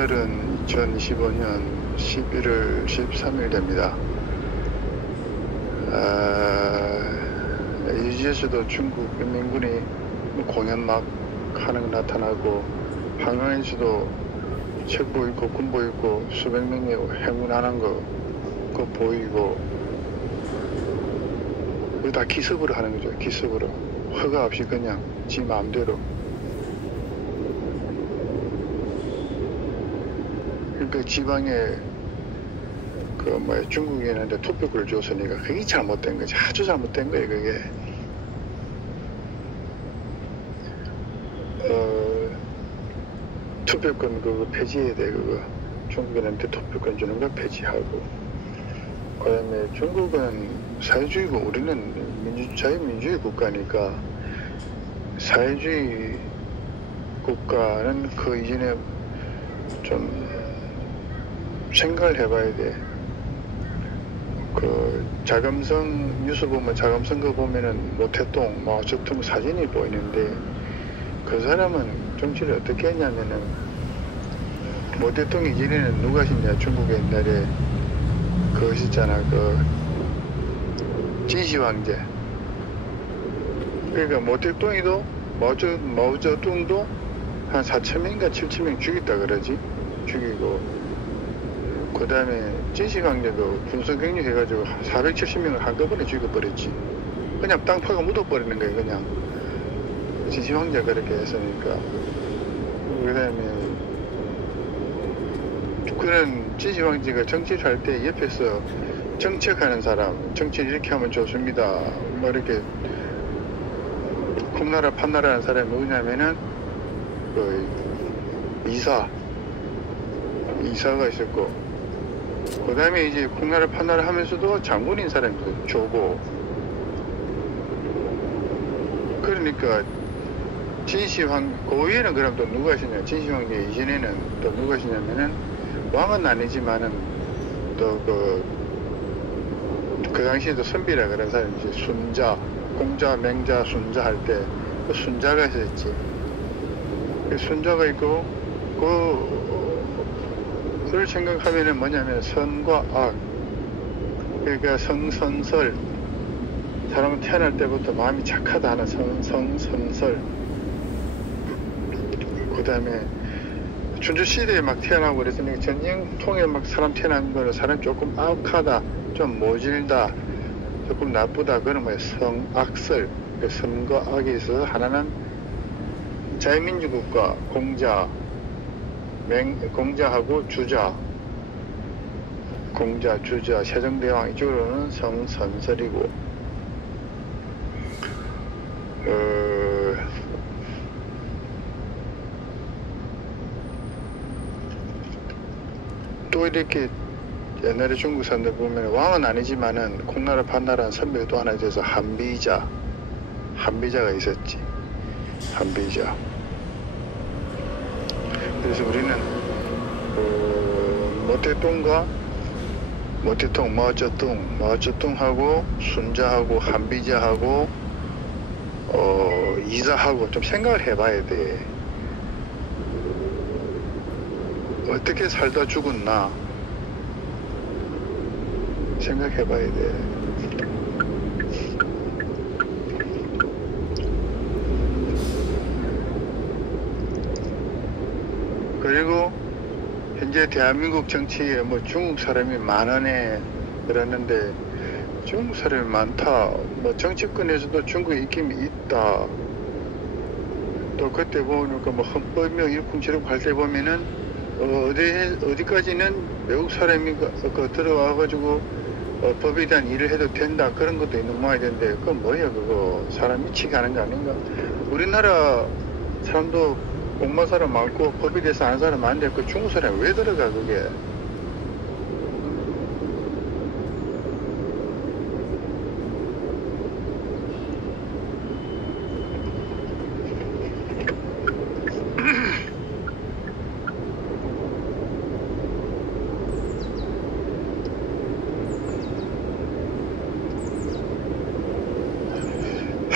오늘은 2025년 11월 13일 됩니다. 이주에서도 중국 인민군이 공연 막 하는 거 나타나고, 한강에서도 책보 있고 군보 있고 수백 명이 행운하는 거 그거 보이고, 그거 다 기습으로 하는 거죠. 기습으로 허가 없이 그냥 지 마음대로. 그러니까 지방에 중국인한테 투표권을 줬으니까 그게 잘못된 거지. 아주 잘못된 거예요, 그게. 투표권 그거 폐지해야 돼. 그거 중국인한테 투표권 주는 거 폐지하고, 그다음에 중국은 사회주의고 우리는 자유민주주의 국가니까, 사회주의 국가는 그 이전에 좀 생각을 해봐야 돼. 그 자금성 뉴스 보면, 자금성 거 보면은 모태똥 마오쩌둥 사진이 보이는데, 그 사람은 정치를 어떻게 했냐면은, 모태똥 이전에는 누가 했냐, 중국에 옛날에 그거 있었잖아, 그 진시 황제. 그러니까 모태똥이도 마오쩌둥도 한 4,000명인가 7,000명 죽였다 그러지. 죽이고, 그 다음에 진시 황제 그 군성격리 해가지고 470명을 한꺼번에 죽여버렸지. 그냥 땅 파가 묻어버리는 거예요, 그냥. 진시 황제가 그렇게 했으니까. 그 다음에 그런 진시 황제가 정치를 할 때 옆에서 정책하는 사람, 정치를 이렇게 하면 좋습니다, 뭐 이렇게 콩나라 판나라는 사람이 누구냐면은 그 이사가 있었고, 그 다음에 이제 콩나라 판나라 하면서도 장군인 사람이 조고. 그러니까 그 위에는 그럼 또 누가 하시냐, 진시황제 이전에는 또 누가 하시냐면은, 왕은 아니지만은 또 그 당시에도 선비라 그런 사람이 이제 순자, 공자, 맹자, 순자 할 때 그 순자가 있었지. 그 순자가 있고, 그걸 생각하면은 뭐냐면 선과 악, 그러니까 성선설, 사람은 태어날 때부터 마음이 착하다 하는 성선설. 그 다음에 춘추시대에 막 태어나고 그랬으니까, 전쟁통에 막 사람 태어난 거는 사람 조금 악하다, 좀 모질다, 조금 나쁘다, 그런 뭐야, 성악설. 선과 악이 있어서, 하나는 자유민주국가 공자하고 주자, 세종대왕 이쪽으로는 성선설이고, 또 이렇게 옛날에 중국 사람들 보면, 왕은 아니지만은 콩나라 판나라는 선비가 또 하나 있어서 한비자가 있었지. 한비자. 그래서 우리는 모태똥 마오쩌둥하고 순자하고 한비자하고 이사하고 좀 생각을 해봐야 돼. 어떻게 살다 죽었나 생각해봐야 돼. 그리고 현재 대한민국 정치에 뭐 중국 사람이 많으네 그러는데, 중국 사람이 많다, 뭐 정치권에서도 중국의 입김이 있다. 또 그때 보니까 뭐 헌법이며 일쿵치르고 할 때 보면은 어디까지는 외국 사람이 들어와가지고 법에 대한 일을 해도 된다, 그런 것도 있는 모양이던데, 그건 뭐야, 그거 사람 미치게 하는 거 아닌가? 우리나라 사람도 공무원 사람 많고 법에 대해서 아는 사람 많은데, 그 중국 사람이 왜 들어가, 그게?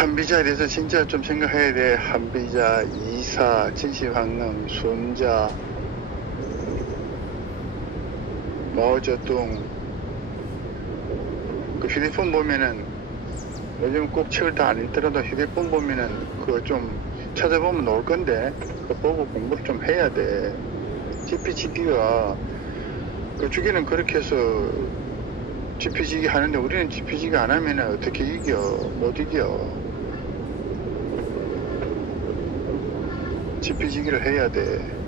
한비자에 대해서 진짜 좀 생각해야 돼. 한비자, 이사, 진시황릉, 순자, 마오쩌둥 그 휴대폰 보면은 요즘 꼭 책을 다 안 읽더라도 휴대폰 보면은 그거 좀 찾아보면 나올 건데 그거 보고 공부를 좀 해야 돼. 지피지기가 그쪽에는 그렇게 해서 지피지기 하는데 우리는 지피지기 안 하면 어떻게 이겨? 못 이겨. 지피지기를 해야 돼.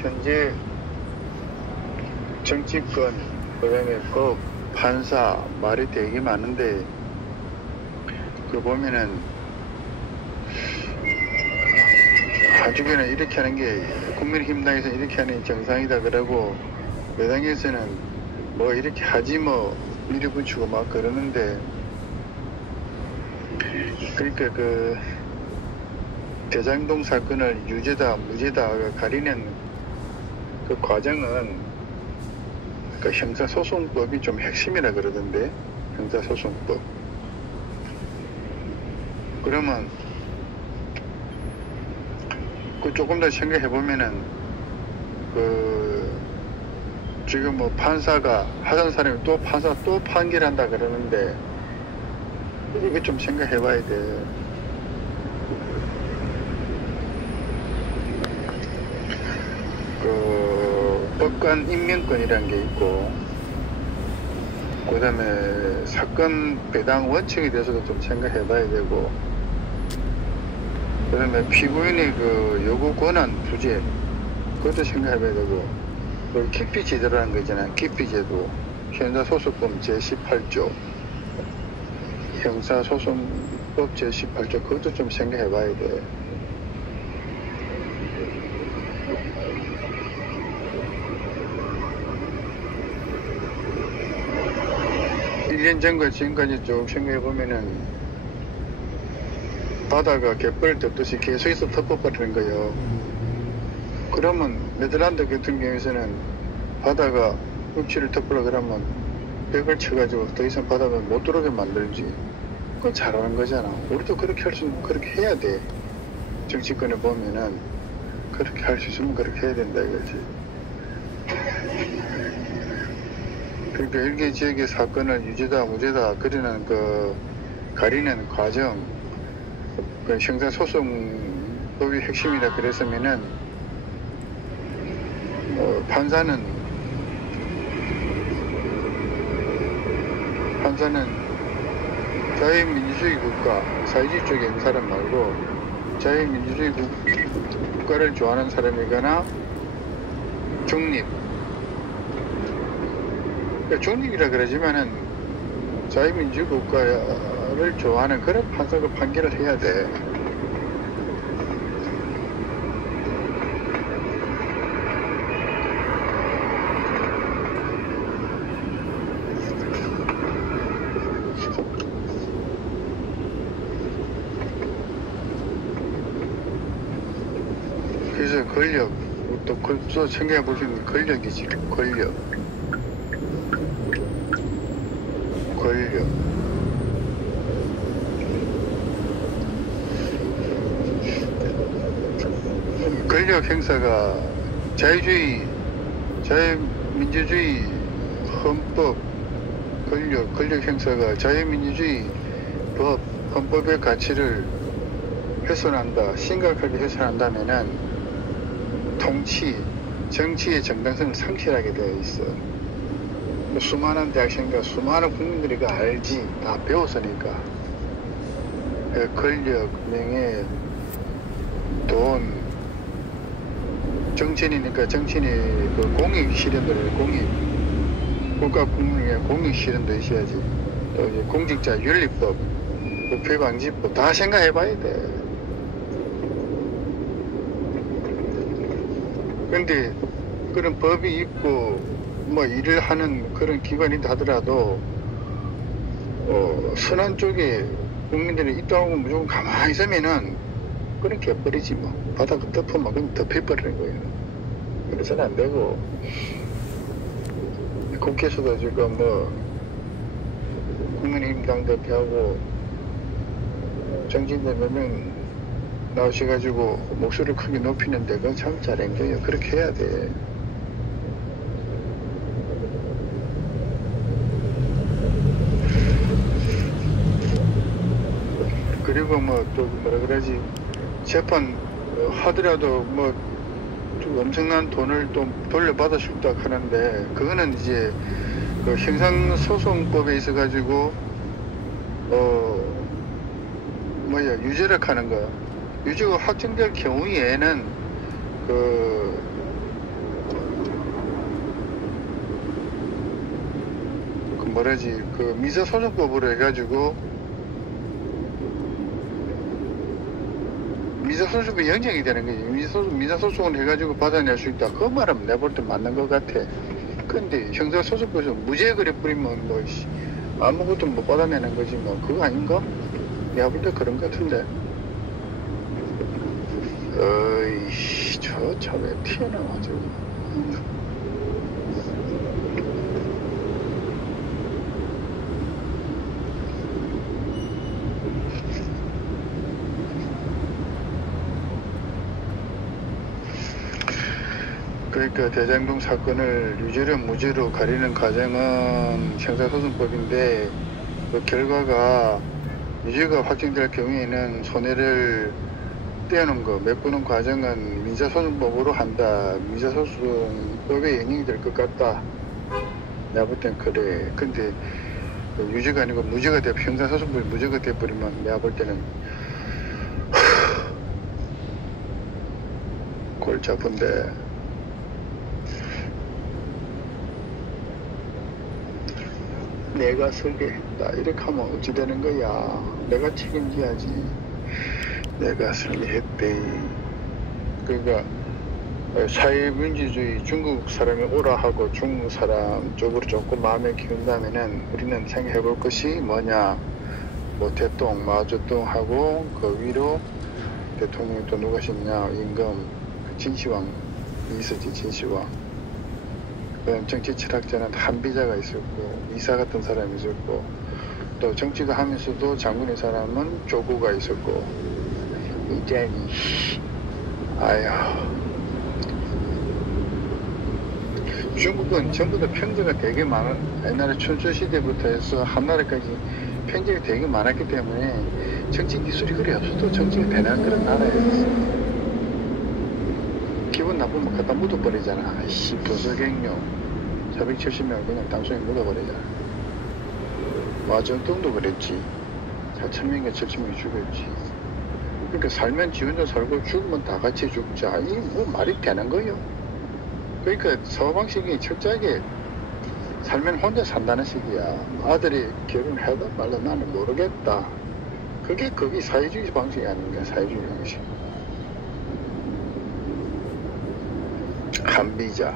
현재 정치권, 그다음에 법, 판사 말이 되게 많은데 그 보면은 한쪽에는 이렇게 하는 게 국민의힘당에서 이렇게 하는 게 정상이다 그러고 여당에서는 뭐 이렇게 하지 뭐 밀어붙이고 막 그러는데 그러니까 그 대장동 사건을 유죄다 무죄다 가리는 그 과정은 그 형사소송법이 좀 핵심이라 그러던데 형사소송법. 그러면 그 조금 더 생각해 보면은 그 지금 뭐 판사가 하던 사람이 또 판사 또 판결한다 그러는데 이거 좀 생각해 봐야 돼. 그 법관 임명권이라는 게 있고 그 다음에 사건 배당 원칙에 대해서도 좀 생각해 봐야 되고 그 다음에 피고인의 그 요구 권한 부재 그것도 생각해 봐야 되고 그 기피제도라는 거 있잖아요. 기피제도 형사소송법 제18조 형사소송법 제18조 그것도 좀 생각해 봐야 돼. 1년 전과 지금까지 쭉 생각해 보면은 바다가 갯벌을 덮듯이 계속해서 덮어버리는 거예요. 그러면 네덜란드 같은 경우에서는 바다가 육지를 덮으려 그러면 벽을 쳐가지고 더 이상 바다가 못 들어오게 만들지. 그건 잘하는 거잖아. 우리도 그렇게 할 수 있으면 그렇게 해야 돼. 정치권에 보면은 그렇게 할 수 있으면 그렇게 해야 된다 이거지. 그러니까 일개 지역의 사건을 유죄다 무죄다 그리는 그 가리는 과정 그 형사소송법이 핵심이다 그랬으면은 판사는 자유민주주의 국가 사회주의 쪽에 있는 사람 말고 자유민주주의 국가를 좋아하는 사람이거나 중립 중립이라 그러지만은 자유민주 국가를 좋아하는 그런 판사가 판결을 해야 돼. 그래서 권력, 또 생각해 보시면 권력이지, 권력. 권력 행사가 자유민주주의 헌법 권력 행사가 자유민주주의 법 헌법의 가치를 훼손한다, 심각하게 훼손한다면은 정치의 정당성을 상실하게 되어 있어. 수많은 대학생과 수많은 국민들이 알지, 다 배웠으니까. 권력, 명예, 돈, 정치인이니까 정치인이 그 공익 실현도 국가 국민의 공익 실현도 있어야지. 또 이제 공직자 윤리법, 부패방지법 다 생각해 봐야 돼. 근데 그런 법이 있고 뭐 일을 하는 그런 기관이다 하더라도 선한 쪽에 국민들이 입당하고 무조건 가만히 있으면은 그냥 개버리지 뭐. 바닥 덮으면 그냥 덮여버리는 거예요. 그래서는 안 되고, 국회에서도 지금 뭐 국민의힘당 대표하고 정치인들 몇 명 나오셔가지고 목소리를 크게 높이는데 그건 참 잘한 거예요. 그렇게 해야 돼. 그리고 뭐 또 뭐라 그러지, 재판 하더라도 뭐 엄청난 돈을 또 돌려받아 싶다 하는데, 그거는 이제 그 형사소송법에 있어가지고 유죄를 하는 거, 유죄가 확정될 경우에는 그 뭐라지, 그 민사소송법으로 해가지고 민사소송법이 영장이 되는 거지. 민사소송을 해가지고 받아낼 수 있다. 그 말은 내볼 때 맞는 것 같아. 근데 형사소송법에서 무죄 그래 뿌리면 뭐 아무것도 못 받아내는 거지 뭐. 그거 아닌가? 내가 볼 때 그런 것 같은데. 어이씨, 저 차 왜 튀어나와 저거. 그러니까 대장동 사건을 유죄로 무죄로 가리는 과정은 형사소송법인데, 그 결과가 유죄가 확정될 경우에는 손해를 떼어놓은 거, 메꾸는 과정은 민사소송법으로 한다. 민사소송법에 영향이 될 것 같다. 내가 볼 땐 그래. 근데 유죄가 아니고 무죄가 돼, 형사소송법이 무죄가 돼버리면 내가 볼 때는 골치 아픈데. 내가 설계했다 이렇게 하면 어찌 되는 거야. 내가 책임져야지. 내가 설계했대. 그러니까 사회민주주의, 중국 사람이 오라 하고 중국 사람 쪽으로 조금 마음에 기운다면은 우리는 생각해 볼 것이 뭐냐. 뭐 대통, 마주통하고 그 위로 대통령이 또 누가 있냐. 임금, 진시황이 있었지. 진시황. 정치 철학자는 한비자가 있었고, 이사 같은 사람이 있었고, 또 정치가 하면서도 장군의 사람은 조구가 있었고, 이제니, 아휴. 중국은 전부 다 평지가 되게 많아. 옛날에 춘추시대부터 해서 한나라까지 평지가 되게 많았기 때문에 정치 기술이 그리 없어도 정치가 되는 그런 나라였어. 기분 나쁘면 갖다 묻어버리잖아. 아이씨, 도서갱요. 470명 그냥 땅속에 묻어버리잖아. 마전동도 그랬지. 4,000명인가 7,000명이 죽었지. 그러니까 살면 지 혼자 살고 죽으면 다 같이 죽자. 이게 뭐 말이 되는 거요. 그러니까 사고방식이 철저하게 살면 혼자 산다는 식이야. 아들이 결혼해도 말로 나는 모르겠다. 그게 사회주의 방식이 아닌가. 사회주의 방식. 한비자.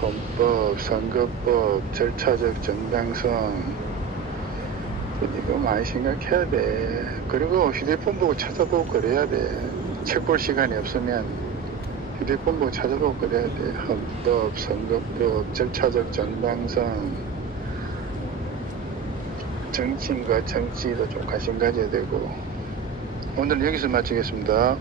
헌법, 선거법, 절차적 정당성, 이거 많이 생각해야 돼. 그리고 휴대폰 보고 찾아보고 그래야 돼. 책 볼 시간이 없으면 휴대폰 보고 찾아보고 그래야 돼. 헌법, 선거법, 절차적 정당성, 정치인과 정치도 좀 관심 가져야 되고. 오늘 여기서 마치겠습니다.